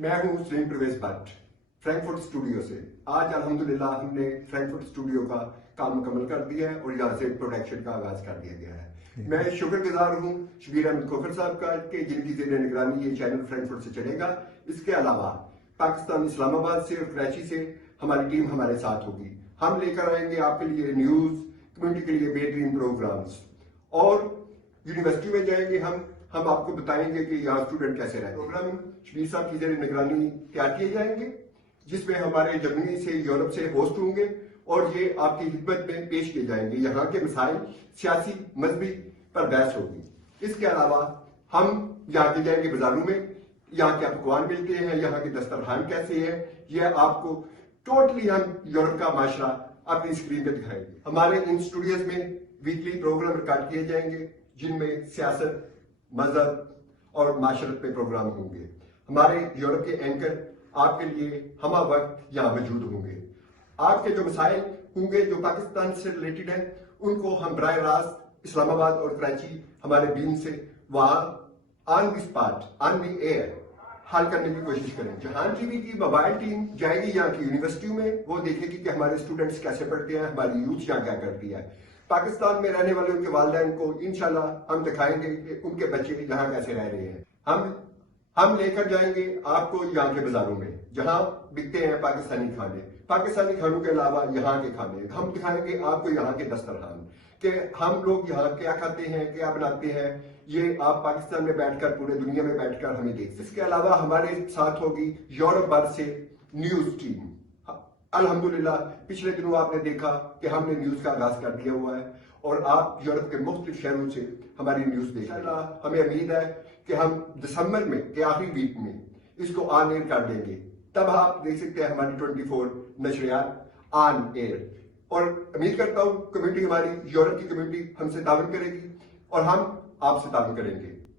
میں ہوں سلیم Pervez but Frankfurt studio سے. آج الحمدللہ ہم نے فرینکفرٹ اسٹوڈیو کا کام مکمل کر دیا ہے اور یہاں سے پروڈکشن کا آغاز کر دیا گیا ہے. میں شکر گزار ہوں شبیر احمد کوکر صاحب کا کہ جن کی زیر نگرانی یہ چینل فرینکفرٹ سے چلے گا. اس کے علاوہ پاکستان اسلام آباد سے اور کراچی سے ہماری ٹیم ہمارے ساتھ ہوگی. ہم لے کر آئیں گے آپ کے لیے نیوز، کمیونٹی کے لیے بہترین پروگرامز، اور یونیورسٹی میں جائیں گے ہم آپ کو بتائیں گے کہ یہاں اسٹوڈنٹ کیسے رہتے ہیں. پروگرام شبیر صاحب کی زیر نگرانی تیار کیے جائیں گے جس میں ہمارے جرمنی سے، یورپ سے ہوسٹ ہوں گے اور یہ آپ کی خدمت میں پیش کیے جائیں گے. یہاں کے مسائل سیاسی مذہبی پر بحث ہوگی. اس کے علاوہ ہم یہاں کے جائیں گے بازاروں میں، یہاں کے پکوان ملتے ہیں، یہاں کے دسترخوان کیسے ہے، یہ آپ کو ٹوٹلی ہم یورپ کا معاشرہ اپنی اسکرین پہ دکھائیں گے. ہمارے ان اسٹوڈیوز میں ویکلی پروگرام ریکارڈ کیے جائیں گے جن میں سیاست، مذہب اور معاشرت پہ پروگرام ہوں گے. ہمارے یورپ کے اینکر آپ کے لیے ہمہ وقت یہاں موجود ہوں گے. آپ کے جو مسائل ہوں گے جو پاکستان سے ریلیٹڈ ہیں ان کو ہم براہ راست اسلام آباد اور کراچی ہمارے بین سے وہاں آن دی اسپاٹ، آن دی ایئر حل کرنے کی کوشش کریں. جہان ٹی وی کی موبائل ٹیم جائے گی یہاں کی یونیورسٹیوں میں، وہ دیکھے گی کہ ہمارے اسٹوڈنٹس کیسے پڑھتے ہیں، ہماری یوتھ یہاں کیا کرتی ہے. پاکستان میں رہنے والے ان کے والدین کو انشاءاللہ ہم دکھائیں گے کہ ان کے بچے یہاں کیسے رہ رہے ہیں. ہم لے کر جائیں گے آپ کو یہاں کے بازاروں میں جہاں بکتے ہیں پاکستانی کھانے، پاکستانی کھانوں کے علاوہ یہاں کے کھانے. ہم دکھائیں گے آپ کو یہاں کے دسترخوان کہ ہم لوگ یہاں کیا کھاتے ہیں، کیا بناتے ہیں. یہ آپ پاکستان میں بیٹھ کر، پورے دنیا میں بیٹھ کر ہمیں دیکھ سکتے. اس کے علاوہ ہمارے ساتھ ہوگی یورپ بھر سے نیوز ٹیم. الحمدللہ پچھلے دنوں آپ نے دیکھا کہ ہم نے نیوز کا آغاز کر دیا ہوا ہے اور آپ یورپ کے مختلف شہروں سے ہماری نیوز دیکھ رہے ہیں. ہمیں امید ہے کہ ہم دسمبر میں کے آخری ویک میں اس کو آن ایئر کر دیں گے. تب آپ دیکھ سکتے ہیں ہماری 24 نشریات آن ایئر. اور امید کرتا ہوں کمیونٹی، ہماری یورپ کی کمیونٹی ہم سے تعاون کرے گی اور ہم آپ سے تعاون کریں گے.